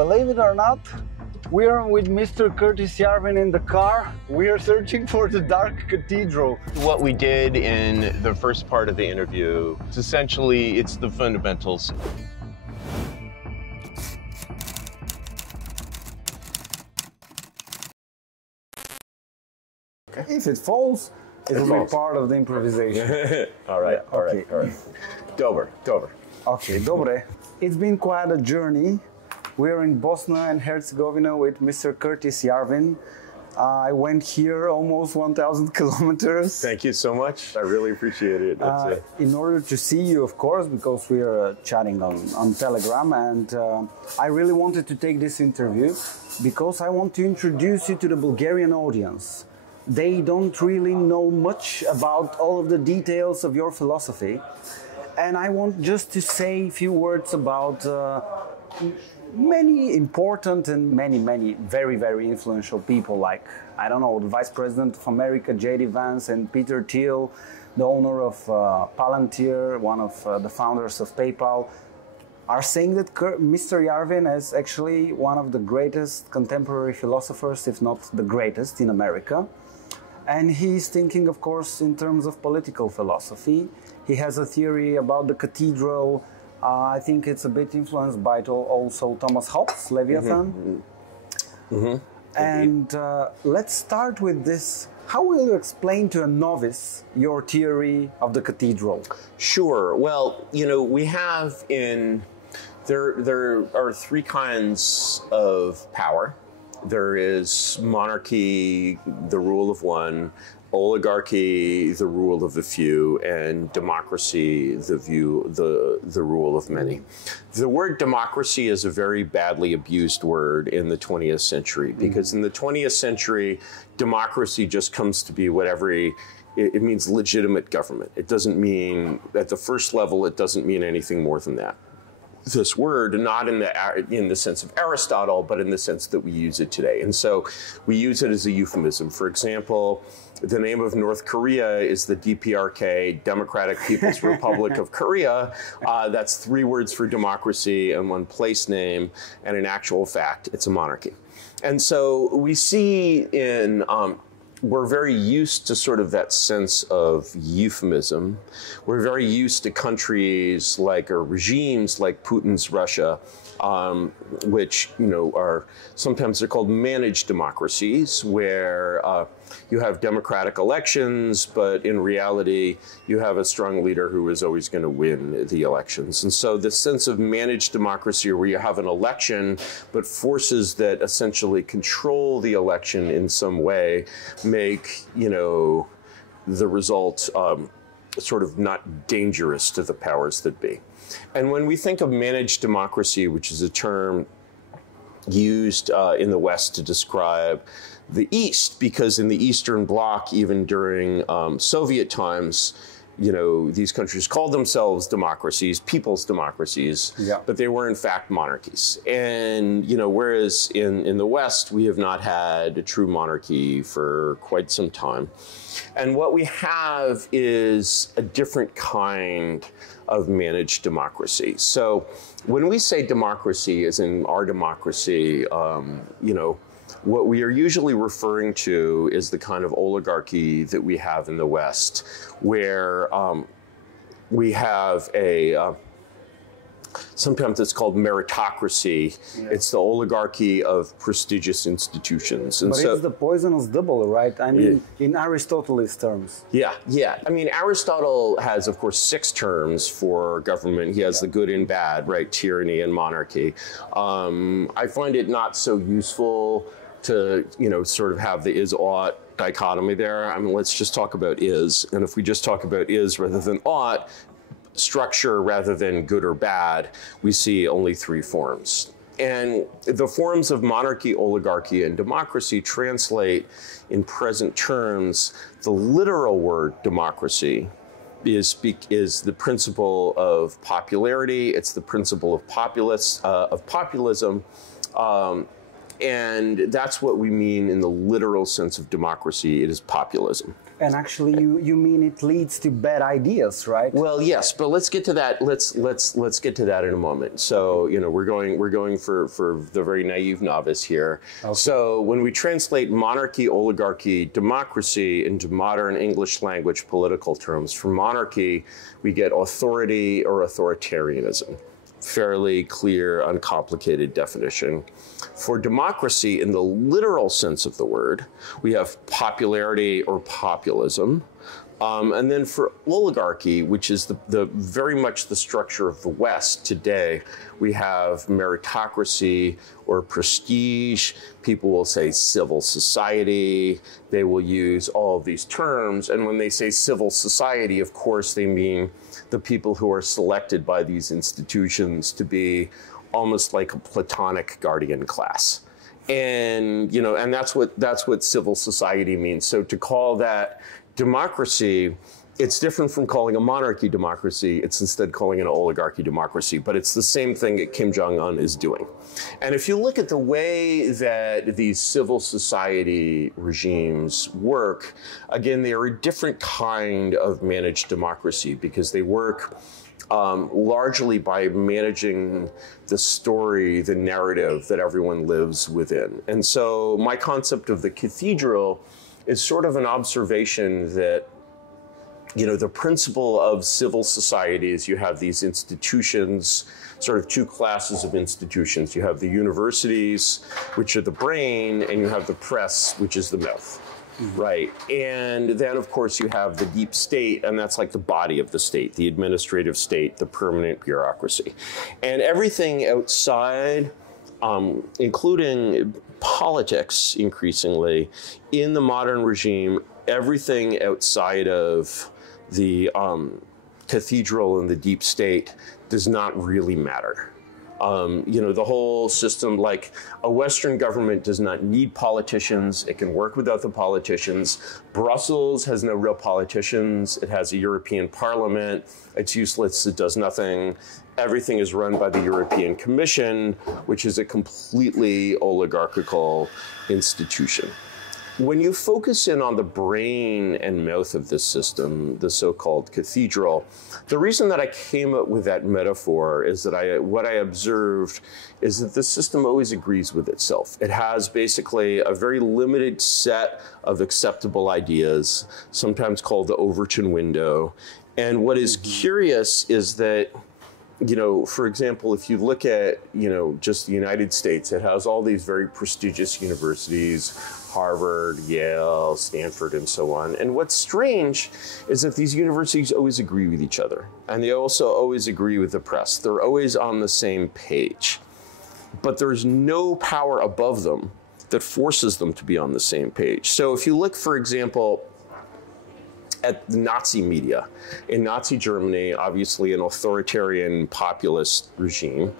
Believe it or not, we are with Mr. Kërtis Yarvin in the car. We are searching for the Dark Cathedral. What we did in the first part of the interview is essentially, it's the fundamentals. Okay. If it falls, it will be part of the improvisation. All right, yeah, okay. all right. Dober. Okay, dobre. It's been quite a journey. We're in Bosnia and Herzegovina with Mr. Kërtis Yarvin. I went here almost 1,000 kilometers. Thank you so much. I really appreciate it. In order to see you, of course, because we are chatting on Telegram, and I really wanted to take this interview because I want to introduce you to the Bulgarian audience. They don't really know much about all of the details of your philosophy. And I want just to say a few words about many important and many very, very influential people like, I don't know, the Vice President of America, J.D. Vance, and Peter Thiel, the owner of Palantir, one of the founders of PayPal, are saying that Mr. Yarvin is actually one of the greatest contemporary philosophers, if not the greatest, in America. And he's thinking, of course, in terms of political philosophy. He has a theory about the cathedral. I think it's a bit influenced by also Thomas Hobbes, Leviathan. And let's start with this. How will you explain to a novice your theory of the cathedral? Sure. Well, you know, we have there are three kinds of power. There is monarchy, the rule of one, oligarchy, the rule of a few, and democracy, the rule of many. The word democracy is a very badly abused word in the 20th century, because in the 20th century, democracy just comes to be whatever it means legitimate government. It doesn't mean, at the first level, it doesn't mean anything more than that. This word, not in the sense of Aristotle, but in the sense that we use it today. And so we use it as a euphemism. For example, the name of North Korea is the DPRK, Democratic People's Republic of Korea. That's three words for democracy and one place name, and in actual fact, it's a monarchy. And so we see in we're very used to sort of that sense of euphemism. We're very used to countries like, or regimes like Putin's Russia, which, you know, are sometimes they're called managed democracies, where you have democratic elections, but in reality, you have a strong leader who is always going to win the elections. And so this sense of managed democracy, where you have an election, but forces that essentially control the election in some way, make, you know, the result sort of not dangerous to the powers that be. And when we think of managed democracy, which is a term used in the West to describe the East, because in the Eastern Bloc, even during Soviet times, you know, these countries called themselves democracies, people's democracies, but they were in fact monarchies. And, you know, whereas in the West, we have not had a true monarchy for quite some time. And what we have is a different kind of managed democracy. So when we say democracy, as in our democracy, you know, what we are usually referring to is the kind of oligarchy that we have in the West, where we have a, sometimes it's called meritocracy. It's the oligarchy of prestigious institutions. And but so, it's the poisonous double, right? I mean, in Aristotle's terms. Yeah. I mean, Aristotle has, of course, 6 terms for government. He has the good and bad, right? Tyranny and monarchy. I find it not so useful to, you know, sort of have the is-ought dichotomy there. I mean, let's just talk about is. And if we just talk about is rather than ought, structure rather than good or bad, we see only 3 forms. And the forms of monarchy, oligarchy, and democracy translate in present terms. The literal word democracy is the principle of popularity. It's the principle of populism. And that's what we mean in the literal sense of democracy. It is populism. And actually, you mean it leads to bad ideas, right? Well, yes, but let's get to that. Let's get to that in a moment. So, you know, we're going for the very naive novice here. Okay. So, when we translate monarchy, oligarchy, democracy into modern English language political terms, for monarchy, we get authority or authoritarianism. Fairly clear, uncomplicated definition. For democracy, in the literal sense of the word, we have popularity or populism. And then for oligarchy, which is the very much the structure of the West today, we have meritocracy or prestige. People will say civil society. They will use all of these terms. And when they say civil society, of course, they mean the people who are selected by these institutions to be almost like a Platonic guardian class. And, you know, and that's what civil society means. So to call that democracy, it's different from calling a monarchy democracy. It's instead calling an oligarchy democracy, but it's the same thing that Kim Jong-un is doing. And if you look at the way that these civil society regimes work, again, they are a different kind of managed democracy because they work largely by managing the story, the narrative that everyone lives within. And so my concept of the cathedral is sort of an observation that, you know, the principle of civil society is you have these institutions, sort of two classes of institutions. You have the universities, which are the brain, and you have the press, which is the mouth. Right. And then, of course, you have the deep state, and that's like the body of the state, the administrative state, the permanent bureaucracy. And everything outside, including politics increasingly, in the modern regime, everything outside of the cathedral and the deep state does not really matter. You know, the whole system, like a Western government does not need politicians. It can work without the politicians. Brussels has no real politicians. It has a European Parliament. It's useless. It does nothing. Everything is run by the European Commission, which is a completely oligarchical institution. When you focus in on the brain and mouth of this system, the so-called cathedral, the reason that I came up with that metaphor is that what I observed is that the system always agrees with itself. It has basically a very limited set of acceptable ideas, sometimes called the Overton window. And what is curious is that, you know, for example, if you look at, you know, just the United States, it has all these very prestigious universities, Harvard, Yale, Stanford, and so on. And what's strange is that these universities always agree with each other. And they also always agree with the press. They're always on the same page. But there's no power above them that forces them to be on the same page. So if you look, for example, at the Nazi media. In Nazi Germany, obviously an authoritarian populist regime.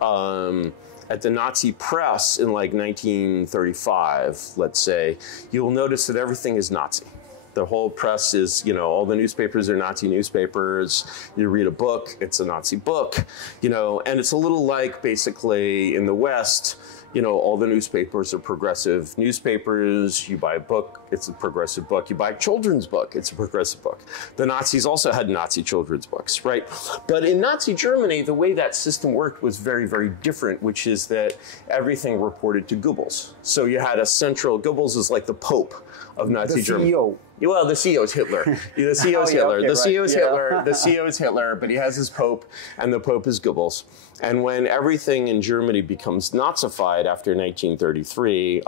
At the Nazi press in like 1935, let's say, you'll notice that everything is Nazi. The whole press is, you know, all the newspapers are Nazi newspapers. You read a book, it's a Nazi book, you know, and it's a little like basically in the West, you know, all the newspapers are progressive newspapers. You buy a book, it's a progressive book. You buy a children's book, it's a progressive book. The Nazis also had Nazi children's books, right? But in Nazi Germany, the way that system worked was very, very different, which is that everything reported to Goebbels. So you had a central, Goebbels is like the Pope of Nazi Germany. CEO. Well, the CEO is Hitler. The CEO is Hitler. The CEO is Hitler. The CEO is Hitler, but he has his Pope, and the Pope is Goebbels. And when everything in Germany becomes Nazified after 1933,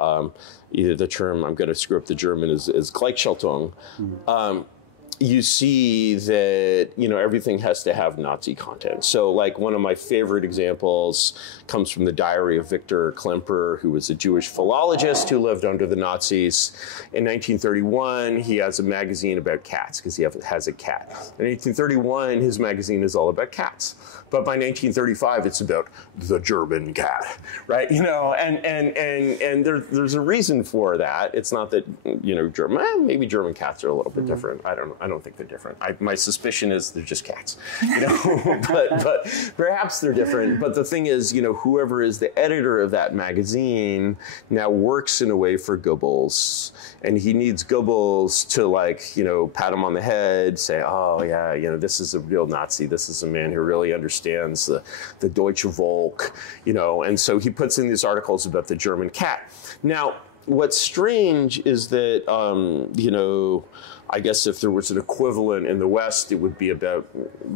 either the term, I'm going to screw up the German, is Gleichschaltung, you see that, you know, everything has to have Nazi content. So like one of my favorite examples comes from the diary of Victor Klemperer, who was a Jewish philologist who lived under the Nazis. In 1931, he has a magazine about cats because he has a cat. In 1931, his magazine is all about cats. But by 1935, it's about the German cat, right? You know, and there's a reason for that. It's not that, you know, maybe German cats are a little bit different. I don't know. I don't think they're different. My suspicion is they're just cats, you know, but perhaps they're different. But the thing is, you know, whoever is the editor of that magazine now works in a way for Goebbels, and he needs Goebbels to, like, you know, pat him on the head, say, oh yeah, you know, this is a real Nazi. This is a man who really understands the Deutsche Volk, you know, and so he puts in these articles about the German cat. Now, what's strange is that, you know, I guess if there was an equivalent in the West, it would be about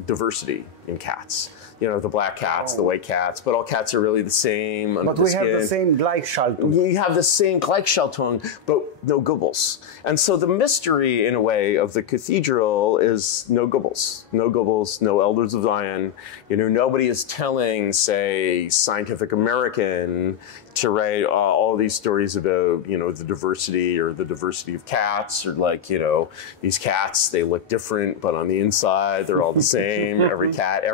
diversity in cats. You know, the black cats, the white cats, but all cats are really the same. But we have the same Gleichschaltung. We have the same Gleichschaltung, but no Goebbels. And so the mystery, in a way, of the cathedral is no Goebbels. No Goebbels, no Elders of Zion. You know, nobody is telling, say, Scientific American to write all these stories about, you know, the diversity of cats, or, like, you know, these cats, they look different, but on the inside, they're all the same. Every cat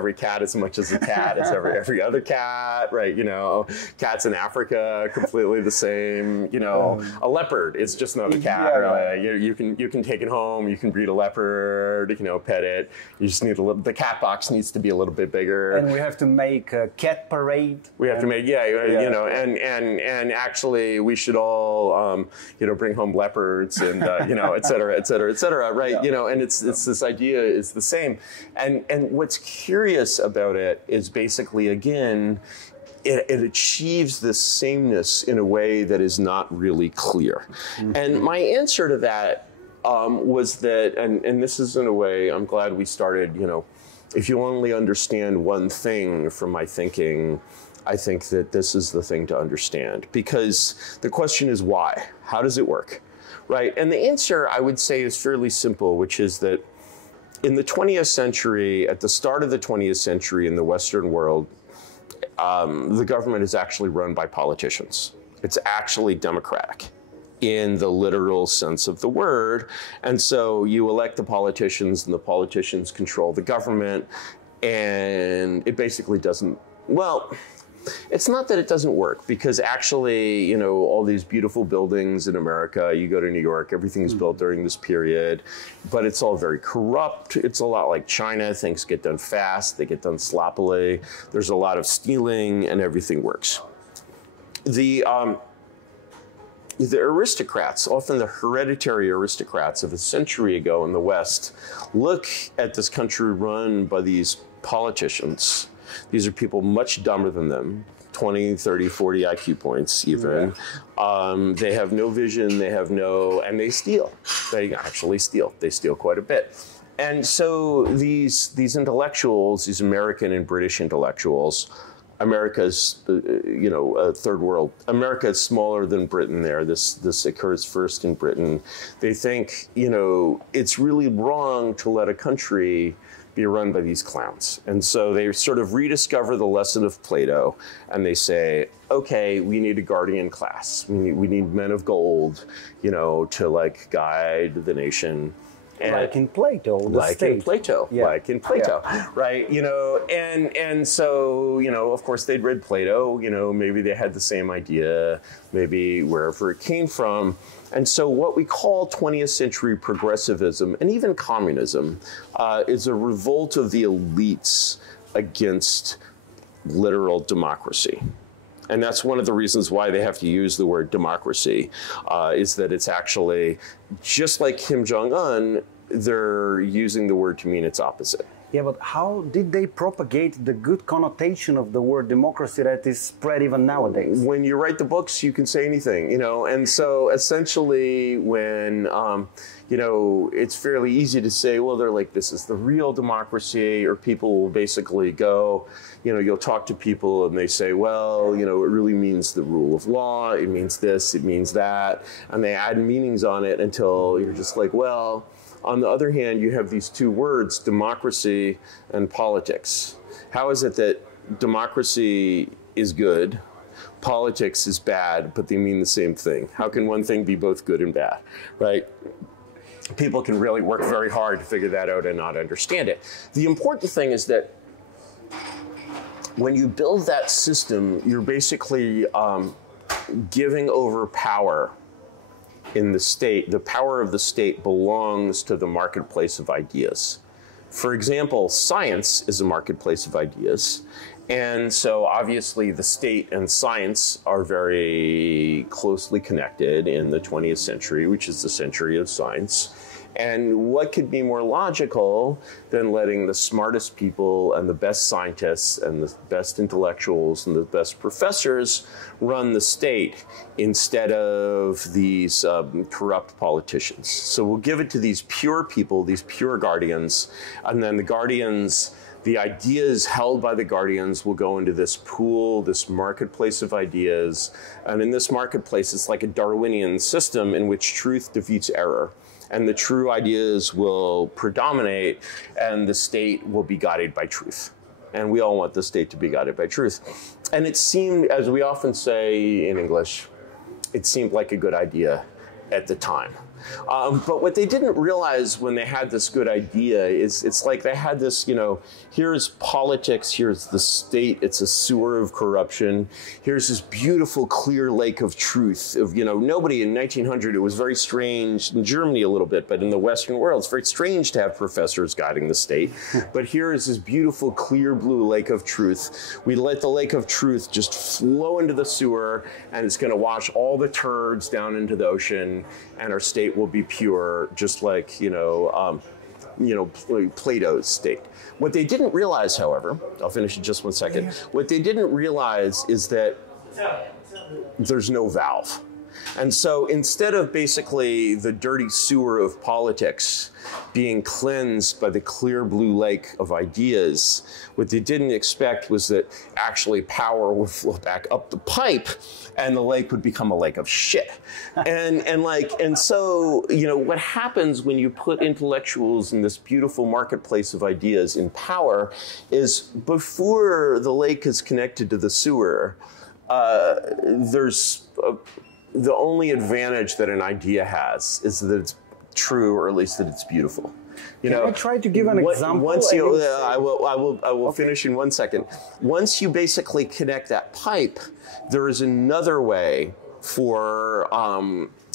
as much as a cat as every other cat, right? You know, cats in Africa, completely the same. You know, a leopard, it's just not a cat. Yeah, right? You can take it home, you can breed a leopard, you know, pet it. You just need the cat box needs to be a little bit bigger. And we have to make a cat parade. We have to make, you know, and actually we should all, you know, bring home leopards and, you know, et cetera, et cetera, et cetera, right? Yeah. You know, and it's this idea is the same. And what's curious about it is basically, again, it achieves this sameness in a way that is not really clear. Mm-hmm. And my answer to that was that, and this is in a way, I'm glad we started, you know, if you only understand one thing from my thinking, I think that this is the thing to understand, because the question is why? How does it work, right? And the answer, I would say, is fairly simple, which is that in the 20th century, at the start of the 20th century in the Western world, the government is actually run by politicians. It's actually democratic in the literal sense of the word. And so you elect the politicians, and the politicians control the government, and it basically doesn't, well, it's not that it doesn't work, because actually, you know, all these beautiful buildings in America, you go to New York, everything's built during this period, but it's all very corrupt. It's a lot like China. Things get done fast, they get done sloppily. There's a lot of stealing, and everything works. The aristocrats, often the hereditary aristocrats of a century ago in the West, look at this country run by these politicians. These are people much dumber than them, 20, 30, 40 IQ points even. Yeah. They have no vision, and they steal. They actually steal. They steal quite a bit. And so these intellectuals, these American and British intellectuals, America's, you know, third world. America is smaller than Britain there. This occurs first in Britain. They think, you know, it's really wrong to let a country be run by these clowns. And so they sort of rediscover the lesson of Plato, and they say, okay, we need a guardian class. We need men of gold, you know, to, like, guide the nation. And like in Plato, like in Plato, right? You know, and so, you know, of course they'd read Plato, you know, maybe they had the same idea, maybe wherever it came from. And so what we call 20th century progressivism, and even communism, is a revolt of the elites against literal democracy. And that's one of the reasons why they have to use the word democracy, is that it's actually, just like Kim Jong-un, they're using the word to mean its opposite. Yeah, but how did they propagate the good connotation of the word democracy that is spread even nowadays? When you write the books, you can say anything, you know, and so essentially when, you know, it's fairly easy to say, well, they're like, this is the real democracy, or people will basically go, you know, you'll talk to people and they say, well, you know, it really means the rule of law, it means this, it means that, and they add meanings on it until you're just like, well, on the other hand, you have these two words, democracy and politics. How is it that democracy is good, politics is bad, but they mean the same thing? How can one thing be both good and bad, right? People can really work very hard to figure that out and not understand it. The important thing is that when you build that system, you're basically giving over power in the state, the power of the state belongs to the marketplace of ideas. For example, science is a marketplace of ideas. And so obviously the state and science are very closely connected in the 20th century, which is the century of science. And what could be more logical than letting the smartest people and the best scientists and the best intellectuals and the best professors run the state instead of these corrupt politicians? So we'll give it to these pure people, these pure guardians, and then the guardians, the ideas held by the guardians will go into this pool, this marketplace of ideas. And in this marketplace, it's like a Darwinian system in which truth defeats error. And the true ideas will predominate, and the state will be guided by truth. And we all want the state to be guided by truth. And it seemed, as we often say in English, it seemed like a good idea at the time. But what they didn't realize when they had this good idea is it's like they had this, you know, here's politics, here's the state, it's a sewer of corruption. Here's this beautiful, clear lake of truth. Of, you know, nobody in 1900, it was very strange, in Germany a little bit, but in the Western world, it's very strange to have professors guiding the state. But here is this beautiful, clear blue lake of truth. We let the lake of truth just flow into the sewer, and it's going to wash all the turds down into the ocean, and our state will be pure, just like, Plato's state. What they didn't realize, however, I'll finish in just one second. What they didn't realize is that there's no valve. And so instead of basically the dirty sewer of politics being cleansed by the clear blue lake of ideas, what they didn't expect was that actually power would flow back up the pipe and the lake would become a lake of shit. And so, you know, what happens when you put intellectuals in this beautiful marketplace of ideas in power is before the lake is connected to the sewer, the only advantage that an idea has is that it's true, or at least that it's beautiful. Can I try to give an example? I will finish in 1 second. Once you basically connect that pipe, there is another way for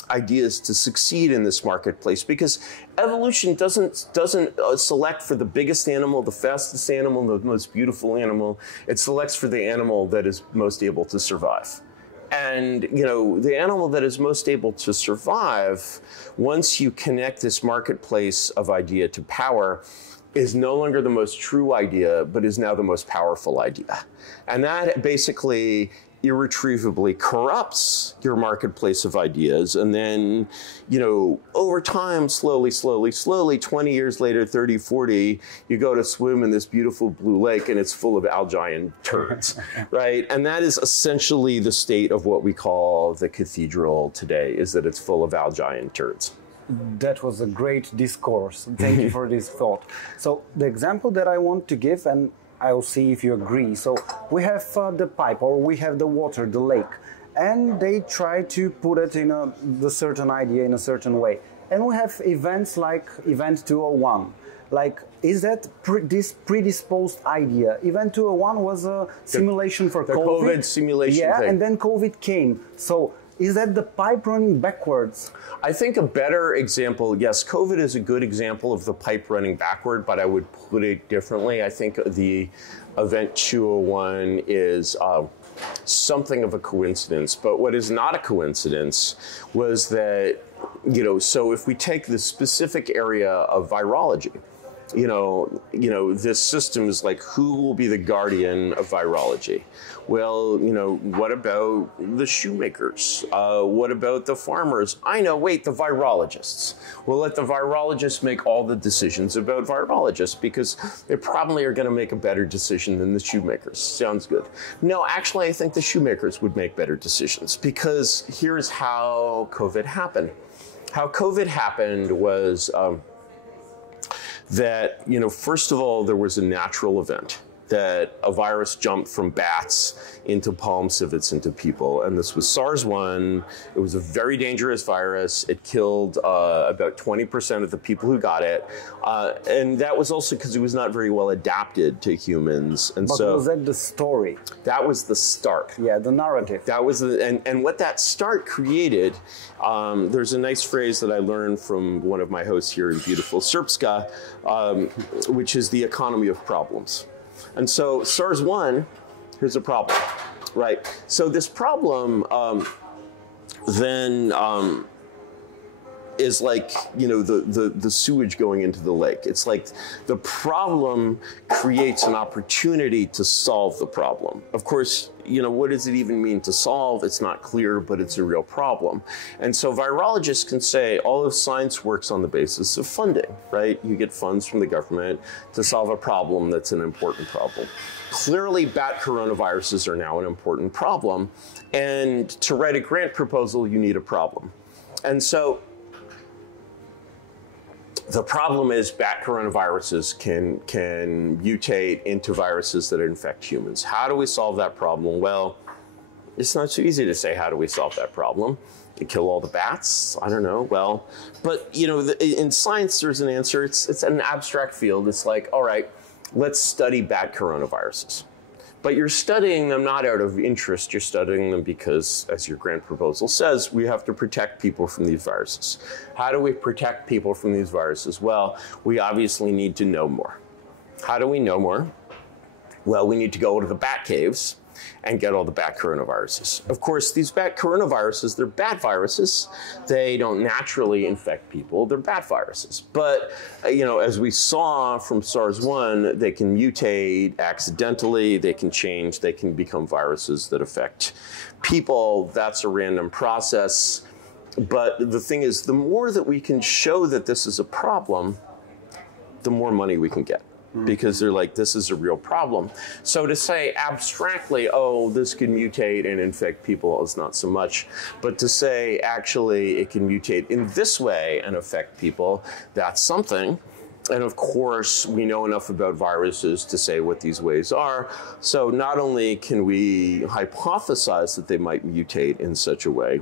ideas to succeed in this marketplace, because evolution doesn't select for the biggest animal, the fastest animal, the most beautiful animal. It selects for the animal that is most able to survive. And, you know, the animal that is most able to survive, once you connect this marketplace of idea to power, is no longer the most true idea, but is now the most powerful idea. And that basically irretrievably corrupts your marketplace of ideas. And then, you know, over time, slowly, 20 years later, 30, 40, you go to swim in this beautiful blue lake and it's full of algae and turds, right? And that is essentially the state of what we call the cathedral today, is that it's full of algae and turds. That was a great discourse. Thank you for this thought. So the example that I want to give, and I'll see if you agree. So we have the pipe, or we have the water, the lake, and they try to put it in the certain idea in a certain way. And we have events like Event 201. Like, is that this predisposed idea? Event 201 was a simulation for the COVID simulation thing. And then COVID came. So is that the pipe running backwards? I think a better example, yes, COVID is a good example of the pipe running backward, but I would put it differently. I think the Event 201 is something of a coincidence, but what is not a coincidence was that, you know, so if we take the specific area of virology, you know, this system is like, who will be the guardian of virology? Well, you know, what about the shoemakers? What about the farmers? I know, wait, the virologists. We'll let the virologists make all the decisions about virologists, because they probably are going to make a better decision than the shoemakers. Sounds good. No, actually, I think the shoemakers would make better decisions, because here's how COVID happened. How COVID happened was that, you know, first of all, there was a natural event. that a virus jumped from bats into palm civets into people. And this was SARS-1. It was a very dangerous virus. It killed about 20% of the people who got it. And that was also because it was not very well adapted to humans. And but was that the story? That was the start. Yeah, the narrative. That was and what that start created, there's a nice phrase that I learned from one of my hosts here in beautiful Srpska, which is the economy of problems. And so SARS-1, here's a problem, right? So this problem then is like, you know, the sewage going into the lake. It's like the problem creates an opportunity to solve the problem. Of course, you know, what does it even mean to solve? It's not clear, but it's a real problem. And so virologists can say all of science works on the basis of funding, right? You get funds from the government to solve a problem that's an important problem. Clearly, bat coronaviruses are now an important problem. And to write a grant proposal, you need a problem. And so the problem is bat coronaviruses can mutate into viruses that infect humans. How do we solve that problem? Well, it's not so easy to say how do we solve that problem. You kill all the bats? I don't know. Well, but you know, in science there's an answer. It's an abstract field. It's like, all right, let's study bat coronaviruses. But you're studying them not out of interest, you're studying them because, as your grant proposal says, we have to protect people from these viruses. How do we protect people from these viruses? Well, we obviously need to know more. How do we know more? Well, we need to go to the bat caves and get all the bat coronaviruses. Of course, these bat coronaviruses, they're bad viruses. They don't naturally infect people. They're bad viruses. But, you know, as we saw from SARS-1, they can mutate accidentally. They can change. They can become viruses that affect people. That's a random process. But the thing is, the more that we can show that this is a problem, the more money we can get. Because they're like, this is a real problem. So to say abstractly, oh, this can mutate and infect people is not so much. But to say, actually, it can mutate in this way and affect people, that's something. And of course, we know enough about viruses to say what these ways are. So not only can we hypothesize that they might mutate in such a way,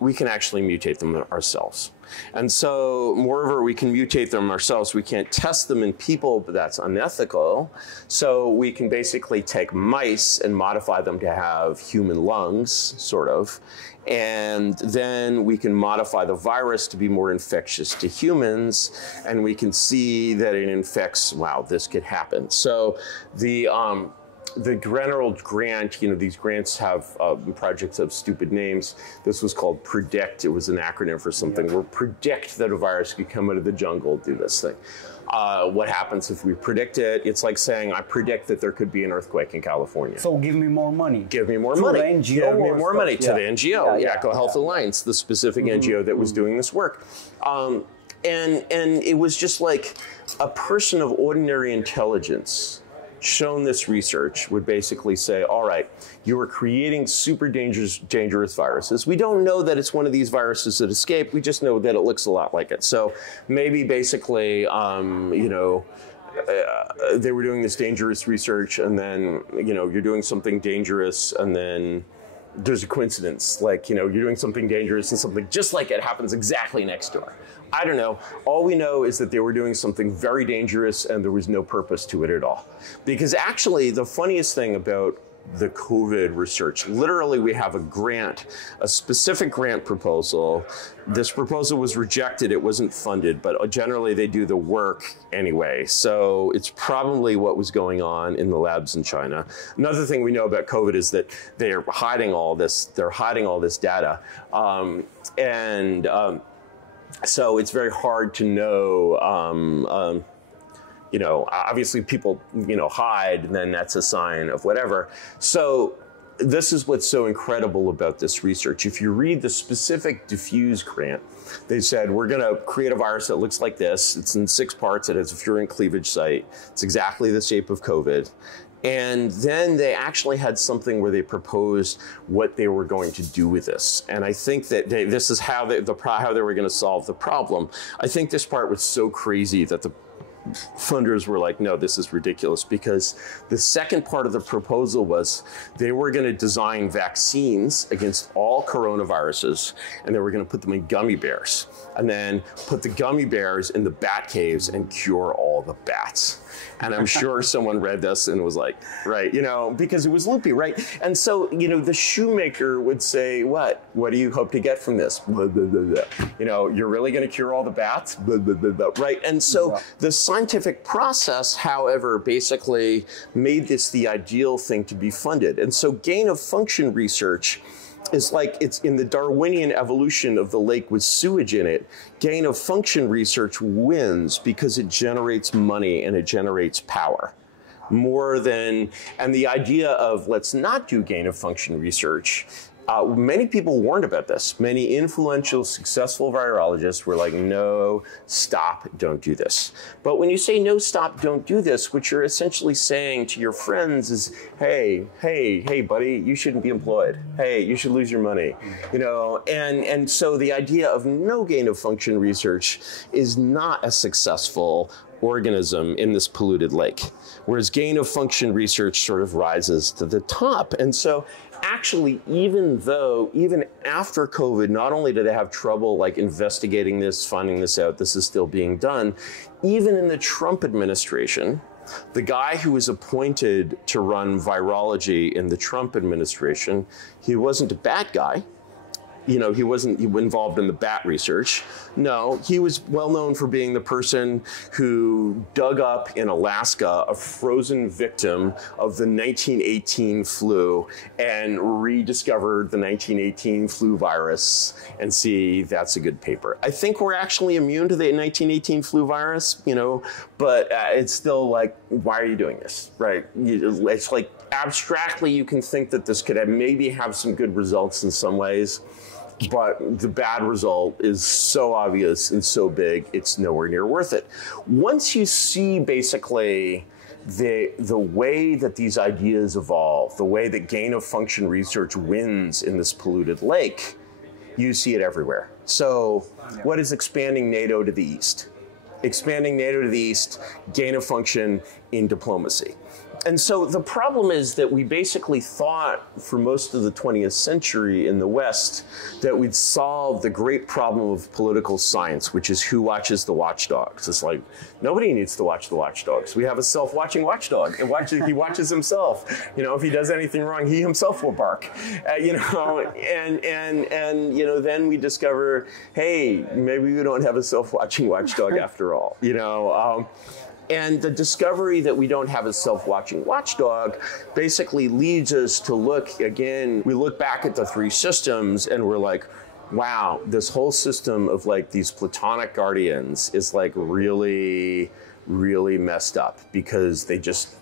we can actually mutate them ourselves. And so, moreover, we can mutate them ourselves. We can't test them in people, but that's unethical. So we can basically take mice and modify them to have human lungs, sort of. And then we can modify the virus to be more infectious to humans. And we can see that it infects, wow, this could happen. So the general grant, you know, these grants have, projects have stupid names. This was called PREDICT. It was an acronym for something. Where predict that a virus could come out of the jungle, do this thing. What happens if we predict it? It's like saying, I predict that there could be an earthquake in California. So give me more money. Give me more money. To the NGO give me more money to the NGO, Eco Health Alliance, the specific NGO that was doing this work. And it was just like a person of ordinary intelligence shown this research would basically say, all right, you are creating super dangerous viruses. We don't know that it's one of these viruses that escape. We just know that it looks a lot like it. So maybe basically, you know, they were doing this dangerous research and then, you know, you're doing something dangerous and then there's a coincidence. Like, you know, you're doing something dangerous and something just like it happens exactly next door. I don't know. All we know is that they were doing something very dangerous and there was no purpose to it at all. Because actually, the funniest thing about the COVID research, literally we have a grant, a specific grant proposal. This proposal was rejected. It wasn't funded, but generally they do the work anyway. So it's probably what was going on in the labs in China. Another thing we know about COVID is that they're hiding all this. They're hiding all this data. So it's very hard to know, you know, obviously people, you know, hide, and then that's a sign of whatever. So this is what's so incredible about this research. If you read the specific diffuse grant, they said, we're going to create a virus that looks like this. It's in 6 parts. It has a furin cleavage site. It's exactly the shape of COVID. And then they actually had something where they proposed what they were going to do with this. And I think that how they were going to solve the problem. I think this part was so crazy that funders were like, no, this is ridiculous, because the second part of the proposal was they were going to design vaccines against all coronaviruses, and they were going to put them in gummy bears, and then put the gummy bears in the bat caves and cure all the bats. And I'm sure someone read this and was like, right, you know, because it was loopy, right? And so, you know, the shoemaker would say, what do you hope to get from this? Blah, blah, blah, blah. You know, you're really going to cure all the bats? Blah, blah, blah, blah. Right? And so the scientific process, however, basically made this the ideal thing to be funded. And so gain of function research is like, it's in the Darwinian evolution of the lake with sewage in it. Gain of function research wins because it generates money and it generates power more than, and the idea of let's not do gain of function research. Many people warned about this. Many influential, successful virologists were like, no, stop, don't do this. But when you say no, stop, don't do this, what you're essentially saying to your friends is, hey, buddy, you shouldn't be employed. Hey, you should lose your money. You know, and so the idea of no gain of function research is not a successful organism in this polluted lake, whereas gain of function research sort of rises to the top. And so actually, even after COVID, not only do they have trouble like investigating this, finding this out, this is still being done, even in the Trump administration, the guy who was appointed to run virology in the Trump administration, he wasn't a bad guy. You know, he wasn't involved in the bat research. No, he was well known for being the person who dug up in Alaska a frozen victim of the 1918 flu and rediscovered the 1918 flu virus, and see, that's a good paper. I think we're actually immune to the 1918 flu virus, you know, but it's still like, why are you doing this, right? It's like abstractly you can think that this could maybe have some good results in some ways, but the bad result is so obvious and so big, it's nowhere near worth it. Once you see basically the way that these ideas evolve, the way that gain of function research wins in this polluted lake, you see it everywhere. So what is expanding NATO to the east? Expanding NATO to the east, gain of function in diplomacy. And so the problem is that we basically thought for most of the 20th century in the West that we'd solve the great problem of political science, which is who watches the watchdogs. It's like, nobody needs to watch the watchdogs. We have a self-watching watchdog. He watches himself. You know, if he does anything wrong, he himself will bark. You know, and you know, then we discover, hey, maybe we don't have a self-watching watchdog after all. You know. And the discovery that we don't have a self-watching watchdog basically leads us to look, again, we look back at the three systems and we're like, wow, this whole system of like these platonic guardians is like really, really messed up because they just,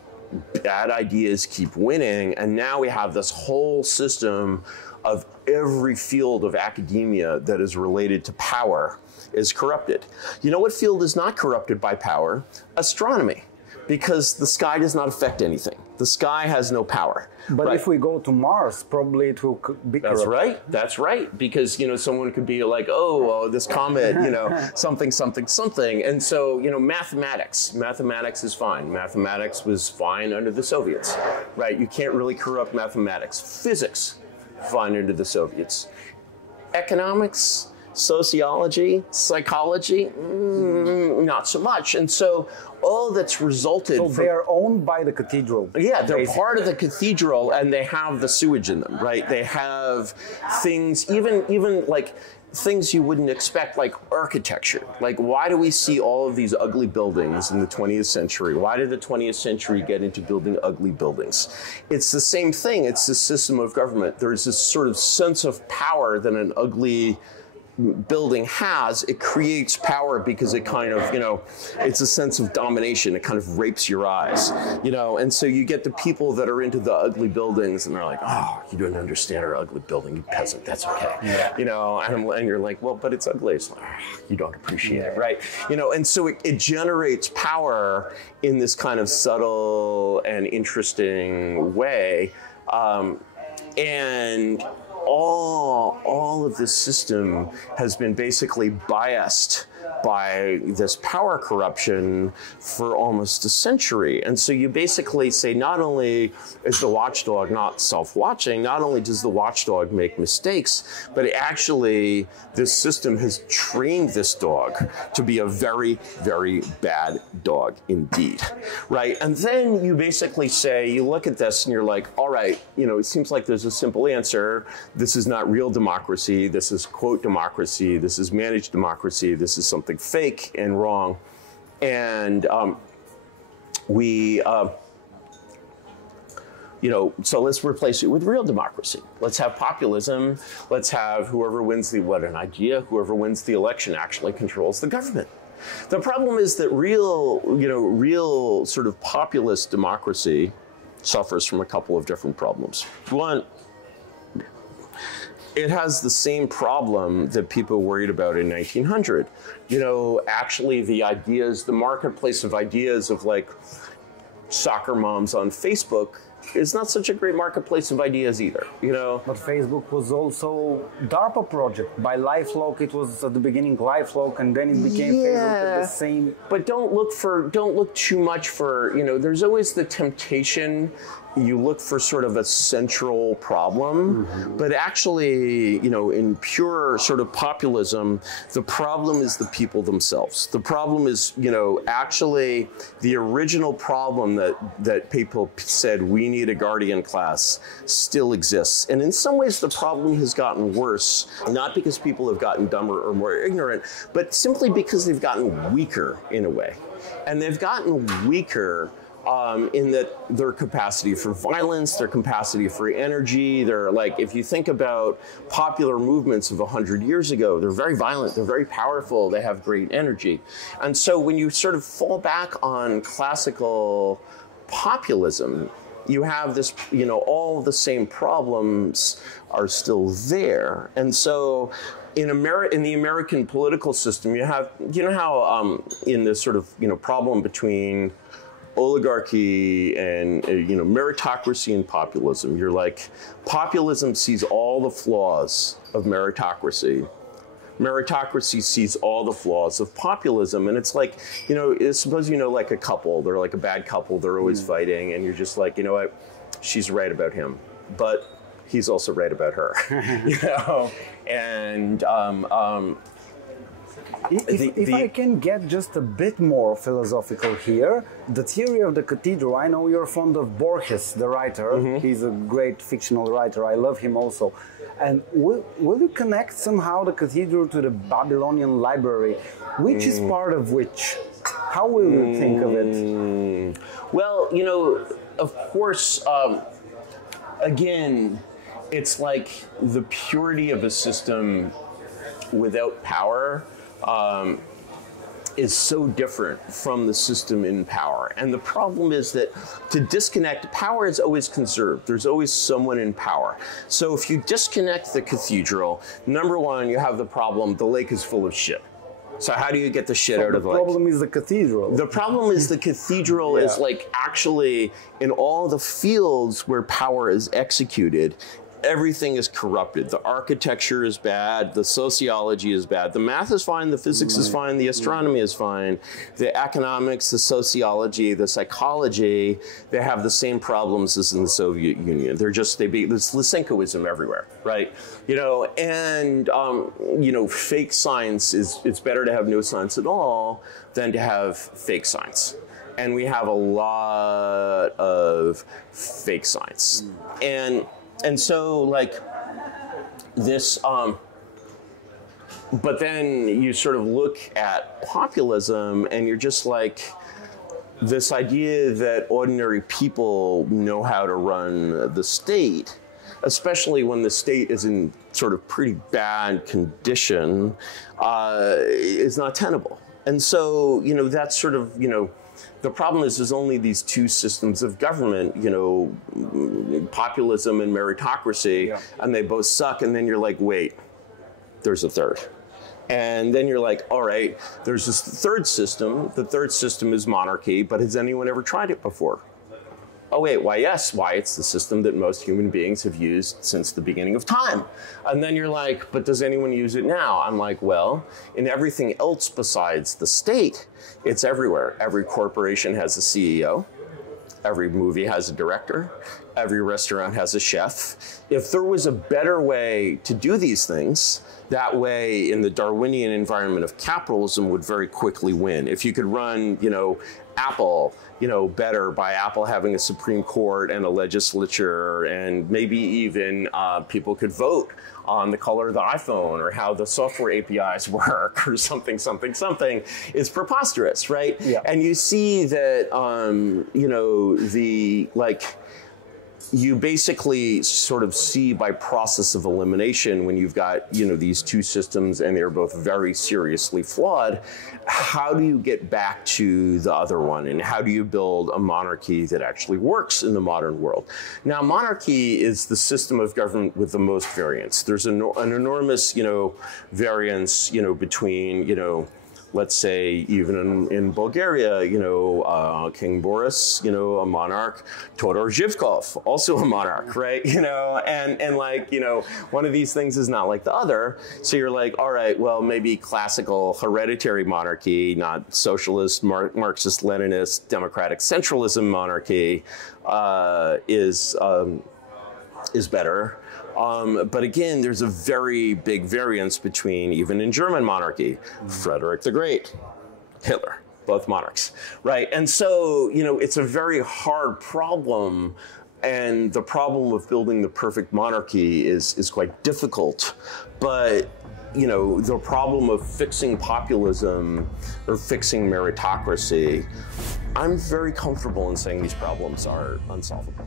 bad ideas keep winning. And now we have this whole system of every field of academia that is related to power is corrupted. You know what field is not corrupted by power? Astronomy, because the sky does not affect anything. The sky has no power. But if we go to Mars, probably it will be corrupted. That's right. That's right. Because, you know, someone could be like, oh, this comet, you know, something, something, something. And so, you know, mathematics is fine. Mathematics was fine under the Soviets, right? You can't really corrupt mathematics. Physics, fine under the Soviets. Economics, sociology, psychology, not so much. And so all that's resulted So they are owned by the cathedral. Yeah, they're part of the cathedral and they have the sewage in them, right? They have things, even like things you wouldn't expect, like architecture. Like, why do we see all of these ugly buildings in the 20th century? Why did the 20th century get into building ugly buildings? It's the same thing. It's the system of government. There's this sort of sense of power that an ugly building has. It creates power because it kind of, you know, it's a sense of domination. It kind of rapes your eyes, you know, and so you get the people that are into the ugly buildings and they're like, oh, you don't understand our ugly building, you peasant, that's okay. Yeah. You know, and you're like, well, but it's ugly. It's like, you don't appreciate it, right? You know, and so it generates power in this kind of subtle and interesting way. And all of this system has been basically biased by this power corruption for almost a century. And so you basically say, not only is the watchdog not self-watching, not only does the watchdog make mistakes, but actually this system has trained this dog to be a very, very bad dog indeed, right? And then you basically say, you look at this and you're like, all right, you know, it seems like there's a simple answer. This is not real democracy. This is quote democracy. This is managed democracy. This is something fake and wrong. And you know, so let's replace it with real democracy. Let's have populism. Let's have whoever wins whoever wins the election actually controls the government. The problem is that real sort of populist democracy suffers from a couple of different problems. One, it has the same problem that people worried about in 1900. You know, actually the marketplace of ideas of like soccer moms on Facebook is not such a great marketplace of ideas either, you know. But Facebook was also DARPA project. By LifeLock, it was at the beginning LifeLock, and then it became Facebook at the same. But don't look too much for, you know, there's always the temptation. You look for sort of a central problem, but actually, you know, in pure sort of populism, the problem is the people themselves. The problem is, you know, actually the original problem that people said we need a guardian class still exists. And in some ways, the problem has gotten worse, not because people have gotten dumber or more ignorant, but simply because they've gotten weaker in a way. And they've gotten weaker in that their capacity for violence, their capacity for energy, they're like, if you think about popular movements of 100 years ago, they're very violent, they're very powerful, they have great energy. And so when you sort of fall back on classical populism, you have this, you know, all the same problems are still there. And so in the American political system, you have, you know how in this sort of, you know, problem between oligarchy and, you know, meritocracy and populism. You're like, populism sees all the flaws of meritocracy. Meritocracy sees all the flaws of populism. And it's like, you know, suppose, you know, like a couple, they're like a bad couple, they're always fighting, and you're just like, you know what, she's right about him, but he's also right about her, you know? And, if I can get just a bit more philosophical here, the theory of the cathedral, I know you're fond of Borges, the writer. He's a great fictional writer. I love him also. And will you connect somehow the cathedral to the Babylonian library? Which is part of which? How will you think of it? Well, you know, of course, again, it's like the purity of a system without power is so different from the system in power. And the problem is that to disconnect, power is always conserved. There's always someone in power. So if you disconnect the cathedral, number one, you have the problem, the lake is full of shit. So how do you get the shit out of the lake? The problem is the cathedral. The problem is the cathedral is like actually in all the fields where power is executed, everything is corrupted. The architecture is bad, the sociology is bad, the math is fine, the physics is fine, the astronomy is fine, the economics, the sociology, the psychology, they have the same problems as in the Soviet Union. They're just, there's Lysenkoism everywhere, right? You know, and, you know, fake science it's better to have no science at all than to have fake science. And we have a lot of fake science. And so, like, this, but then you sort of look at populism and you're just like, this idea that ordinary people know how to run the state, especially when the state is in sort of pretty bad condition, is not tenable. And so, you know, that's sort of, you know, the problem is there's only these two systems of government, you know, populism and meritocracy, and they both suck. And then you're like, wait, there's a third. And then you're like, all right, there's this third system. The third system is monarchy, but has anyone ever tried it before? oh wait, why yes, why it's the system that most human beings have used since the beginning of time. And then you're like, but does anyone use it now? I'm like, well, in everything else besides the state, it's everywhere. Every corporation has a CEO. Every movie has a director. Every restaurant has a chef. If there was a better way to do these things, that way in the Darwinian environment of capitalism would very quickly win. If you could run, Apple, better by Apple having a Supreme Court and a legislature, and maybe even people could vote on the color of the iPhone or how the software APIs work or something, is preposterous, right? Yeah. And you see that, you basically sort of see by process of elimination when you've got, these two systems and they're both very seriously flawed, how do you get back to the other one? And how do you build a monarchy that actually works in the modern world? Now, monarchy is the system of government with the most variance. There's an enormous, variance, between, let's say even in Bulgaria, King Boris, a monarch, Todor Zhivkov, also a monarch, right? One of these things is not like the other. So you're like, all right, well, maybe classical hereditary monarchy, not socialist, Marxist, Leninist, democratic centralism monarchy is better. But again, there's a very big variance between, even in German monarchy, Frederick the Great, Hitler, both monarchs, right? And so, it's a very hard problem, and the problem of building the perfect monarchy is quite difficult. But, the problem of fixing populism or fixing meritocracy, I'm very comfortable in saying these problems are unsolvable.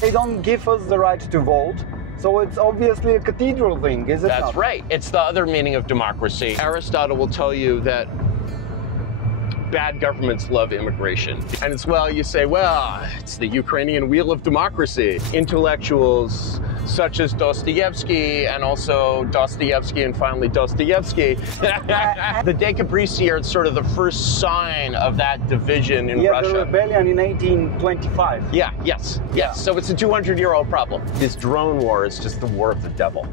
They don't give us the right to vote, so it's obviously a cathedral thing, is it not? That's right. It's the other meaning of democracy. Aristotle will tell you that bad governments love immigration. And you say, well, it's the Ukrainian wheel of democracy. Intellectuals such as Dostoevsky, and also Dostoevsky, and finally Dostoevsky. The Decabrici are sort of the first sign of that division in Russia. The rebellion in 1825. Yes. So it's a 200-year-old problem. This drone war is just the war of the devil.